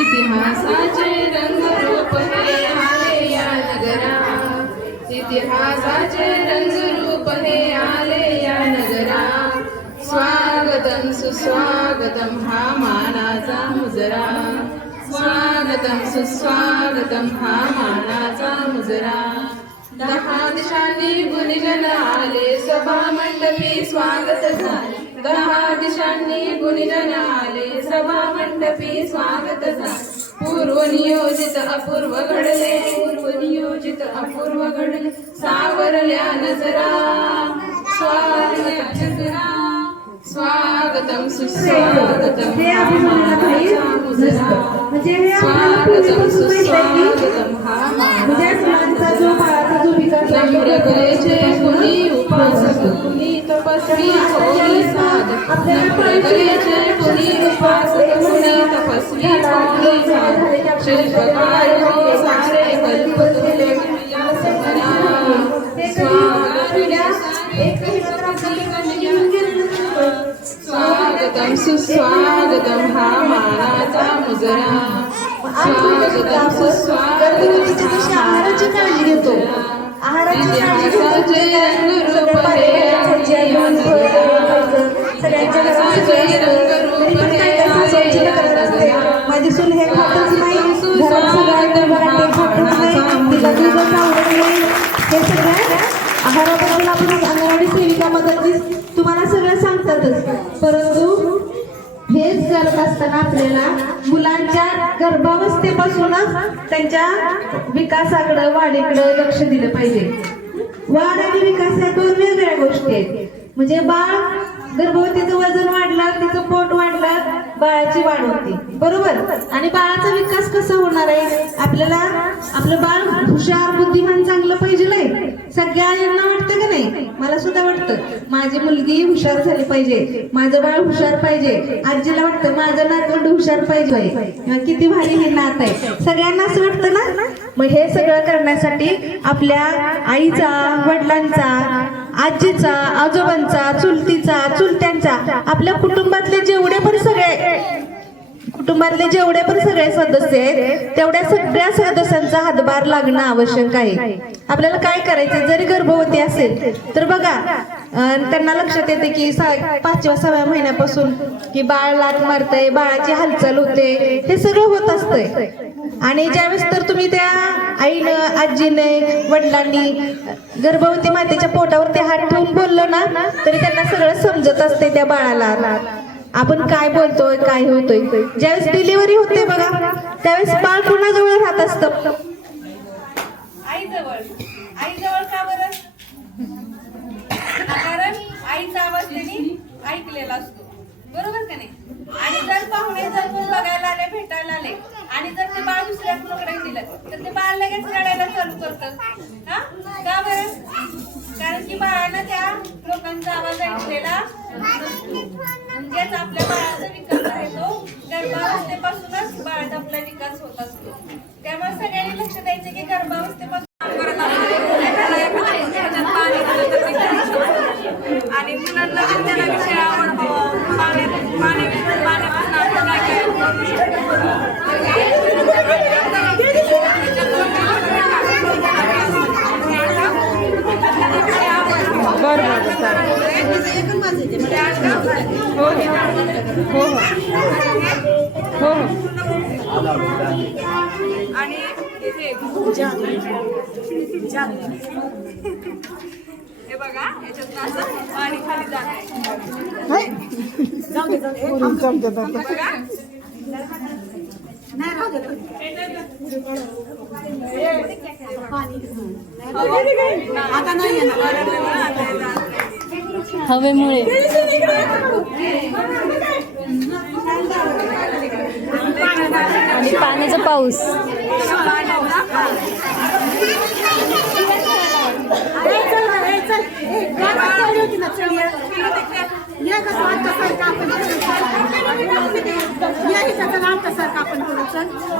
इतिहासाचे रंगरूप हे आले या नगरा. इतिहासाचे रंगरूप हे आले या नगरा. स्वागतम सुस्वागतम हा मानाचा मुजरा. स्वागतम सुस्वागतम हा मानाचा मुजरा. दहा दिशांनी गुणजन आले. सभा मंडपी स्वागत झाले. दहा दिशांनी गुणजन आले. सभा मंडपी स्वागत झाले. पूर्व नियोजित अपूर्व घडले. पूर्व नियोजित अपूर्व घडले. सावरल्या नजरा. नजरा. स्वागतम सुस्वागतम म्हणजे स्वागतम कुणी तपस्वी कोणी साधक नम्र कलेचे कुणी उपासक कुणी तपस्वी कोणी साधक शिल्पकार हो सारे नसतं. स्वागतम सुस्वागतम हा मानाचा मुजरा. स्वागतम सुस्वागतम काळजी घेतो? आहाराची काळजी सगळं खायचं. सगळ्यांच्या घरात सगळे असतं. तरी पण काय काय सासूची तक्रार असते. माझी सून हे खातच नाही घरात सगळं घरात ते खातच नाही तिला दूधच आवडत नाही हे सगळं आहाराबद्दल आपण अंगणवाडी सेविका मदतनीस तुम्हाला सगळं सांगतातच परंतु चालत असताना आपल्याला मुलांच्या गर्भावस्थेपासूनच त्यांच्या विकासाकडे वाढीकडे लक्ष दिलं पाहिजे. वाढ आणि विकास या दोन वेगवेगळ्या गोष्टी आहेत. म्हणजे बाळ गर्भवतीचं वजन वाढलं तिचं पोट वाढलं बाळाची वाढ होते. बरोबर? आणि बाळाचा विकास कसा होणार आहे? आपल्याला आपलं बाळ हुशार बुद्धिमान चांगलं पाहिजे सगळ्यांना सगळ्या आईंना वाटतं का नाही मला सुद्धा वाटतं माझी मुलगी हुशार झाली पाहिजे माझं बाळ हुशार पाहिजे आजीला वाटतं माझं नातवंड हुशार पाहिजे. किंवा किती भारी हे नात आहे. सगळ्यांना असं वाटतं ना? मग हे सगळं करण्यासाठी आपल्या आईचा वडिलांचा आजीचा आजोबांचा चुलतीचा चुलत्यांचा आपल्या कुटुंबातले जेवढे पण सगळे कुटुंबातले जेवढे पण सगळे सदस्य आहेत तेवढ्या सगळ्या सदस्यांचा हातभार लागणं आवश्यक आहे. आपल्याला काय करायचं जरी गर्भवती असेल तर बघा त्यांना लक्षात येते की पाचव्या सहाव्या महिन्यापासून की बाळ लाट मारतय बाळाची हालचाल होते हे सगळं होत असतंय. आणि ज्यावेळेस तर तुम्ही त्या आईनं आजीने वडिलांनी गर्भवती मातेच्या पोटावरती हात ठेवून बोललं ना तरी त्यांना सगळं समजत असते त्या बाळाला. आपण काय बोलतोय काय होतोय? ज्यावेळेस डिलिव्हरी होते बघा त्यावेळेस बाळ कोणाजवळ राहत असतं. आईजवळ. आईजवळ का बरं? कारण आईचा आवाज त्यांनी ऐकलेला असतो. बरोबर का नाही? आणि जर पाहुणे जर कोण बघायला आले भेटायला आले आणि जर ते बाळ दुसऱ्या कुणाकडे दिलं तर ते बाळ लगेच रडायला चालू करतात हा? का बरं? कारण की बाळानं त्या लोकांचा आवाज ऐकलेला आपल्या बाळाचा विकास आहे तो गर्भावस्थेपासूनच बाळाचा आपला विकास होत असतो त्यामुळे सगळ्यांनी लक्ष द्यायचं की गर्भावस्थेपासून आणि मुलांना विज्ञानाविषयी आवड व्हावं पाण्यात पाण्याविषयी पाण्यापासून आपण काय काय करू शकतो. आणि इथे हे बघा याच्यात असं पाणी खाली जात बघा. आता नाही. हवेमुळे. आणि पाण्याचा पाऊस.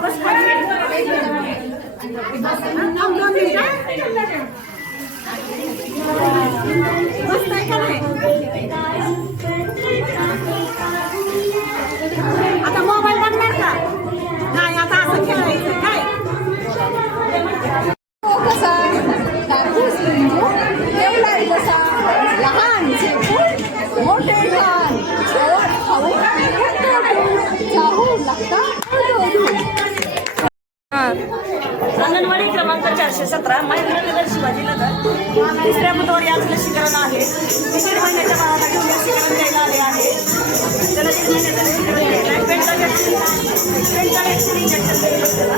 बसताय अंगणवाडी क्रमांक चारशे सतरा महेंद्रनगर शिवाजीनगर तिसऱ्या बुधवारी आज लसीकरण आहे. मी दीड महिन्याच्या बाळाला घेऊन लसीकरण द्यायला आले आहे. त्याला दीड महिन्याचं लसीकरण द्यायचं आहे. Penta vaccine penta vaccine injection द्यायचं त्याला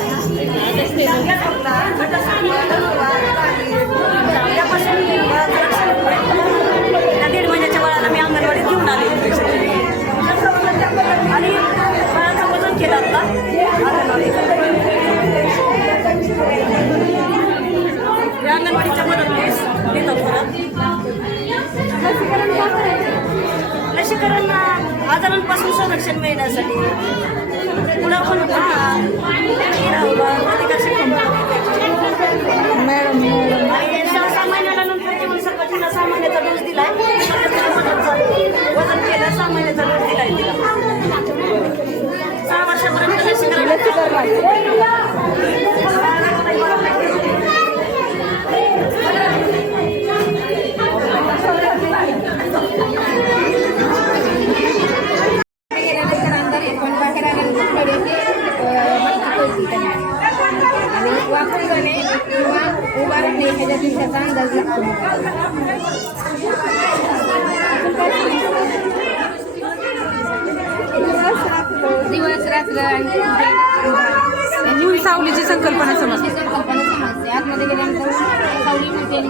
लसीकरण आजारांपासून संरक्षण मिळण्यासाठी पुढं पण सहा सहा महिन्याला नंतर जीवनसत्वाचा सहा महिन्याचा डोस दिलाय. वजन केलं सहा महिन्याचा डोस दिलाय तिला. सहा वर्षापर्यंत लसीकरण दिवस रात्र सावलीची संकल्पना समजते. आतमध्ये गेल्यानंतर सावली म्हणजे